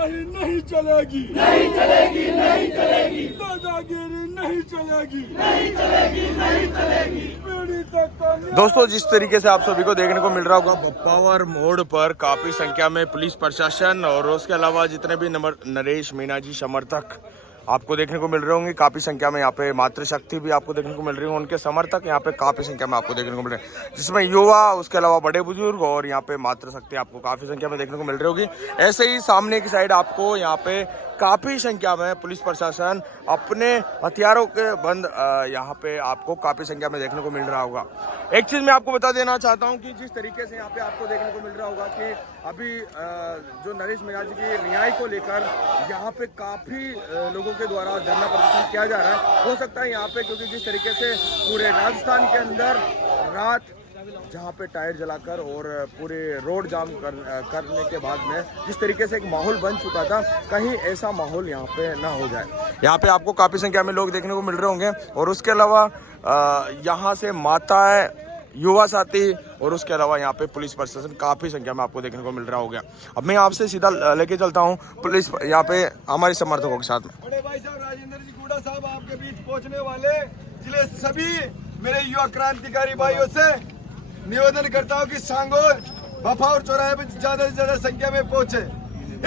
नहीं नहीं चलेगी, नहीं चलेगी, नहीं चलेगी, दादागिरी नहीं चलेगी, नहीं चलेगी, नहीं चलेगी। पीड़ित का दोस्तों, जिस तरीके से आप सभी को देखने को मिल रहा होगा, बप्पावर मोड़ पर काफी संख्या में पुलिस प्रशासन और उसके अलावा जितने भी नरेश मीणा जी समर्थक आपको देखने को मिल रहे होंगे, काफी संख्या में यहाँ पे मातृशक्ति भी आपको देखने को मिल रही है, उनके समर्थक यहाँ पे काफी संख्या में आपको देखने को मिल रहे हैं, जिसमें युवा, उसके अलावा बड़े बुजुर्ग और यहाँ पे मातृशक्ति आपको काफी संख्या में देखने को मिल रही होगी। ऐसे ही सामने की साइड आपको यहाँ पे काफी संख्या में पुलिस प्रशासन अपने हथियारों के बंद यहाँ पे आपको काफी संख्या में देखने को मिल रहा होगा। एक चीज मैं आपको बता देना चाहता हूँ कि जिस तरीके से यहाँ पे आपको देखने को मिल रहा होगा कि अभी जो नरेश मीणा जी की न्याय को लेकर यहाँ पे काफी लोगों के द्वारा धरना प्रदर्शन किया जा रहा है। हो सकता है यहाँ पे, क्योंकि जिस तरीके से पूरे राजस्थान के अंदर रात जहाँ पे टायर जलाकर और पूरे रोड जाम करने के बाद में जिस तरीके से एक माहौल बन चुका था, कहीं ऐसा माहौल यहाँ पे ना हो जाए। यहाँ पे आपको काफी संख्या में लोग देखने को मिल रहे होंगे और उसके अलावा यहाँ से माताएं, युवा साथी और उसके अलावा यहाँ पे पुलिस प्रशासन काफी संख्या में आपको देखने को मिल रहा होगा। अब मैं आपसे सीधा लेके चलता हूँ पुलिस यहाँ पे हमारे समर्थकों के साथ में। बड़े भाई साहब राजेंद्र जी गुड़ा साहब आपके बीच पहुंचने वाले जिले सभी मेरे युवा क्रांतिकारी भाइयों से निवेदन करता हूं कि सांगोल बफावर चौराहे पर ज्यादा से ज्यादा संख्या में पहुंचे।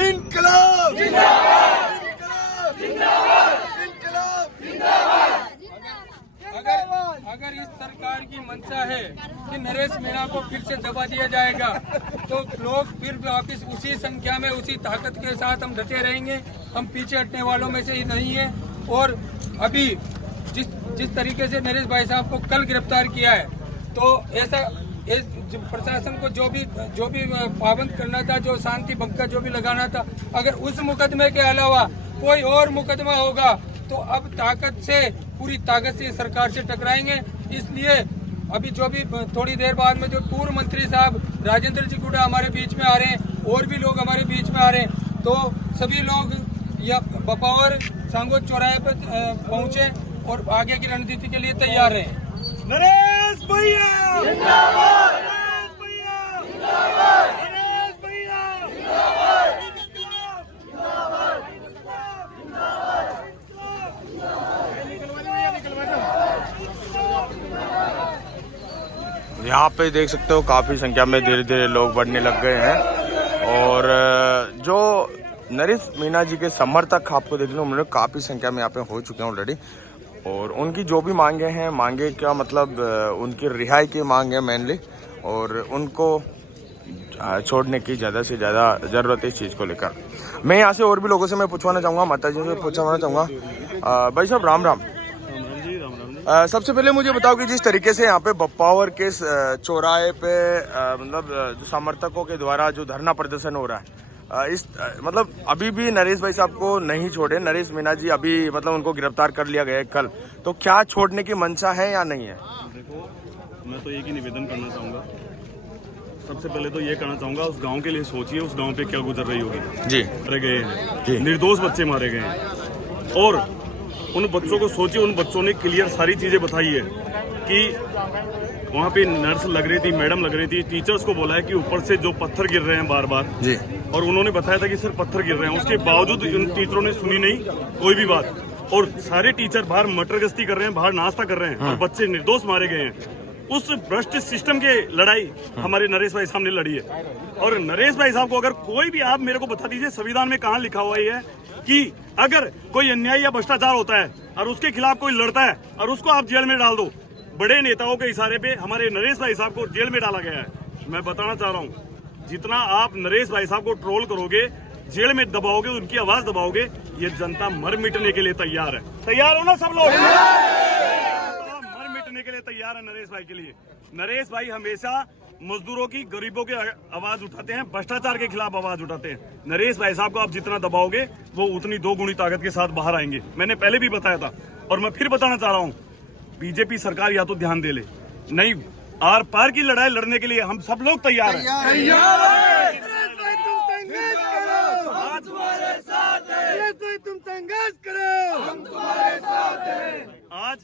इनकलाब जिंदाबाद, इनकलाब जिंदाबाद, इनकलाब जिंदाबाद। अगर इस सरकार की मंशा है कि नरेश मीणा को फिर से दबा दिया जाएगा, तो लोग फिर वापिस उसी संख्या में, उसी ताकत के साथ हम डटे रहेंगे। हम पीछे हटने वालों में से ही नहीं है। और अभी जिस तरीके से नरेश भाई साहब को कल गिरफ्तार किया है, तो ऐसा प्रशासन को जो भी पाबंद करना था, जो शांति भंग का जो भी लगाना था, अगर उस मुकदमे के अलावा कोई और मुकदमा होगा तो अब पूरी ताकत से सरकार से टकराएंगे। इसलिए अभी जो भी थोड़ी देर बाद में जो पूर्व मंत्री साहब राजेंद्र जी गुड़ा हमारे बीच में आ रहे हैं और भी लोग हमारे बीच में आ रहे हैं, तो सभी लोग या बपावर सांगोल चौराहे पर पहुंचे और आगे की रणनीति के लिए तैयार रहे। नरेश भैया जिंदाबाद, नरेश भैया जिंदाबाद, नरेश भैया जिंदाबाद, यहाँ पे देख सकते हो काफी संख्या में धीरे धीरे लोग बढ़ने लग गए हैं और जो नरेश मीणा जी के समर्थक आपको देखने को मिल रहे, काफी संख्या में यहाँ पे हो चुके हैं ऑलरेडी। और उनकी जो भी मांगे हैं, मांगे क्या मतलब उनकी रिहाई की मांग है मेनली, और उनको छोड़ने की ज़्यादा से ज़्यादा ज़रूरत है इस चीज़ को लेकर। मैं यहाँ से और भी लोगों से मैं पूछवाना चाहूँगा, माता जी से पूछवाना चाहूँगा। भाई साहब राम राम। सबसे पहले मुझे बताओ कि जिस तरीके से यहाँ पे बप्पावर के चौराहे पे मतलब जो समर्थकों के द्वारा जो धरना प्रदर्शन हो रहा है, मतलब अभी भी नरेश भाई साहब को नहीं छोड़े, नरेश मीणा जी अभी मतलब उनको गिरफ्तार कर लिया गया है कल, तो क्या छोड़ने की मंशा है या नहीं है? देखो, मैं तो एक ही निवेदन करना चाहूँगा। सबसे पहले तो ये कहना चाहूँगा, उस गांव के लिए सोचिए, उस गांव पे क्या गुजर रही होगी जी। मारे गए हैं जी, निर्दोष बच्चे मारे गए हैं, और उन बच्चों को सोचिए, उन बच्चों ने क्लियर सारी चीजें बताई है कि वहाँ पे नर्स लग रही थी, मैडम लग रही थी, टीचर्स को बोला है कि ऊपर से जो पत्थर गिर रहे हैं बार बार जी, और उन्होंने बताया था कि सर पत्थर गिर रहे हैं। उसके बावजूद उन टीचरों ने सुनी नहीं कोई भी बात, और सारे टीचर बाहर मटर गश्ती कर रहे हैं, बाहर नाश्ता कर रहे हैं, और बच्चे निर्दोष मारे गए हैं। उस भ्रष्ट सिस्टम के लड़ाई हमारे नरेश भाई साहब ने लड़ी है। और नरेश भाई साहब को अगर कोई भी, आप मेरे को बता दीजिए संविधान में कहाँ लिखा हुआ है कि अगर कोई अन्याय या भ्रष्टाचार होता है और उसके खिलाफ कोई लड़ता है और उसको आप जेल में डाल दो। बड़े नेताओं के इशारे पे हमारे नरेश भाई साहब को जेल में डाला गया है। मैं बताना चाह रहा हूँ, जितना आप नरेश भाई साहब को ट्रोल करोगे, जेल में दबाओगे, उनकी आवाज दबाओगे, ये जनता मर मिटने के लिए तैयार है। तैयार हो ना सब लोग? मर मिटने के लिए तैयार है नरेश भाई के लिए। नरेश भाई हमेशा मजदूरों की, गरीबों की आवाज उठाते हैं, भ्रष्टाचार के खिलाफ आवाज उठाते हैं। नरेश भाई साहब को आप जितना दबाओगे वो उतनी दोगुनी ताकत के साथ बाहर आएंगे। मैंने पहले भी बताया था और मैं फिर बताना चाह रहा हूँ, बीजेपी सरकार या तो ध्यान दे ले, नहीं आर पार की लड़ाई लड़ने के लिए हम सब लोग तैयार हैं। तुम संघर्ष करो, हम तुम्हारे साथ हैं। आज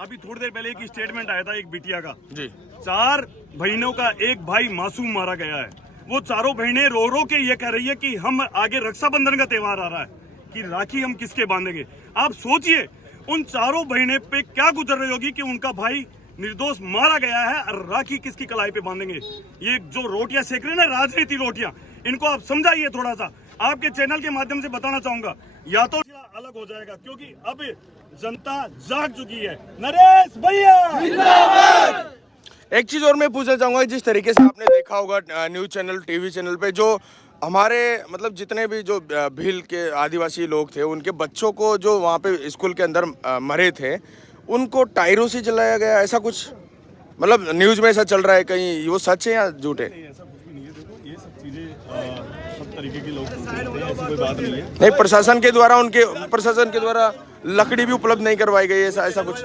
अभी थोड़ी देर पहले एक स्टेटमेंट आया था एक बिटिया का जी। 4 बहनों का एक भाई मासूम मारा गया है। वो चारों बहनें रो रो के ये कह रही है कि हम आगे रक्षाबंधन का त्योहार आ रहा है कि राखी हम किसके बांधेंगे। आप सोचिए उन चारों बहनें पे क्या गुजर रही होगी कि उनका भाई निर्दोष मारा गया है और राखी किसकी कलाई पे बांधेंगे। ये जो रोटियां सेक रहे हैं ना, राजनीति रोटियां, इनको आप समझाइए थोड़ा सा। आपके चैनल के माध्यम से बताना चाहूंगा, या तो अलग हो जाएगा क्योंकि अब जनता जाग चुकी है। नरेश भैया एक चीज और मैं पूछना चाहूंगा, जिस तरीके से आपने देखा होगा न्यूज चैनल, टीवी चैनल पे, जो हमारे मतलब जितने भी जो भील के आदिवासी लोग थे, उनके बच्चों को जो वहाँ पे स्कूल के अंदर मरे थे, उनको टायरों से जलाया गया, ऐसा कुछ मतलब न्यूज में ऐसा चल रहा है, कहीं वो सच है या झूठ है? ऐसा कुछ भी नहीं है। देखो ये सब चीजें सब तरीके के लोग पूछते हैं, ऐसी कोई बात नहीं है। नहीं, प्रशासन के द्वारा लकड़ी भी उपलब्ध नहीं करवाई गई, ऐसा कुछ?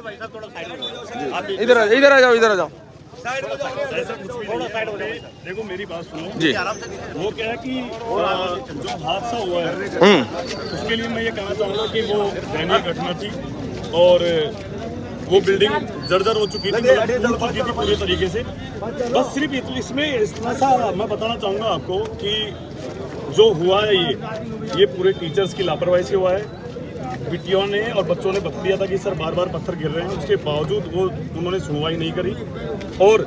इधर आ जाओ। ऐसा कुछ भी नहीं है। देखो मेरी बात सुनो जी। वो क्या है कि जो हादसा हुआ है उसके लिए मैं ये कहना चाहूँगा कि वो दैनिक घटना थी और वो बिल्डिंग जर्जर हो चुकी थी, टूट चुकी थी पूरे तरीके से। बस सिर्फ इसमें इतना सा मैं बताना चाहूँगा आपको कि जो हुआ है ये पूरे टीचर्स की लापरवाही से हुआ है। बिटियों ने और बच्चों ने बता दिया था कि सर बार बार पत्थर गिर रहे हैं, उसके बावजूद वो उन्होंने सुनवाई नहीं करी और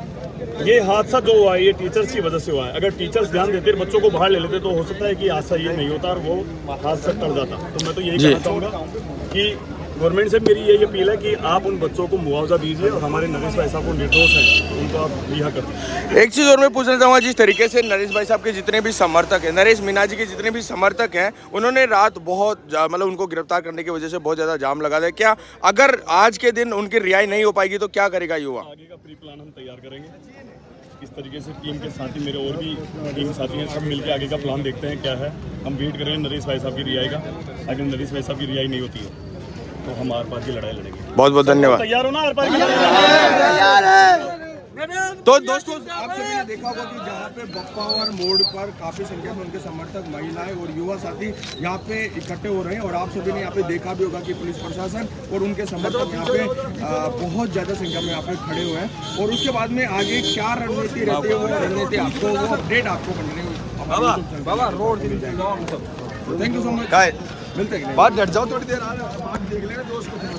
ये हादसा जो हुआ है ये टीचर्स की वजह से हुआ है। अगर टीचर्स ध्यान देते, बच्चों को बाहर ले लेते तो हो सकता है कि हादसा ये नहीं होता और वो हादसा टल जाता। तो मैं तो यही कहना चाहूँगा कि गवर्नमेंट से मेरी यही अपील है कि आप उन बच्चों को मुआवजा दीजिए और हमारे नरेश भाई साहब को निर्दोष हैं उनको आप रिहा कर दीजिए। एक चीज़ और मैं पूछना चाहूँगा, जिस तरीके से नरेश भाई साहब के जितने भी समर्थक हैं, नरेश मीना जी के जितने भी समर्थक हैं, उन्होंने रात बहुत मतलब उनको गिरफ्तार करने की वजह से बहुत ज़्यादा जाम लगा दिया। क्या अगर आज के दिन उनकी रिहाई नहीं हो पाएगी तो क्या करेगा युवा? आगे का प्री प्लान हम तैयार करेंगे। इस तरीके से टीम के साथी, मेरे और भी टीम साथी हैं, सब मिलकर आगे का प्लान देखते हैं क्या है। हम वेट करेंगे नरेश भाई साहब की रिहाई का। अगर नरेश भाई साहब की रिहाई नहीं होती है तो हम आर पार की लड़ाई लड़ेंगे। बहुत बहुत धन्यवाद। तैयार हो ना आर पार की लड़ाई? तो दोस्तों, आप सभी ने देखा होगा कि जहाँ पे बप्पावर मोड़ पर काफी संख्या में उनके समर्थक, महिलाएं और युवा साथी यहाँ पे इकट्ठे हो रहे हैं और आप सभी ने यहाँ पे देखा भी होगा कि पुलिस प्रशासन और उनके समर्थक यहाँ पे बहुत ज्यादा संख्या में यहाँ पे खड़े हुए हैं। और उसके बाद में आगे क्या रणनीति रहती है, वो रणनीति आपको, वो अपडेट आपको करने थैंक यू सो मच। मिलते हैं, बात डट जाओ थोड़ी देर, देख लेना दोस्त को।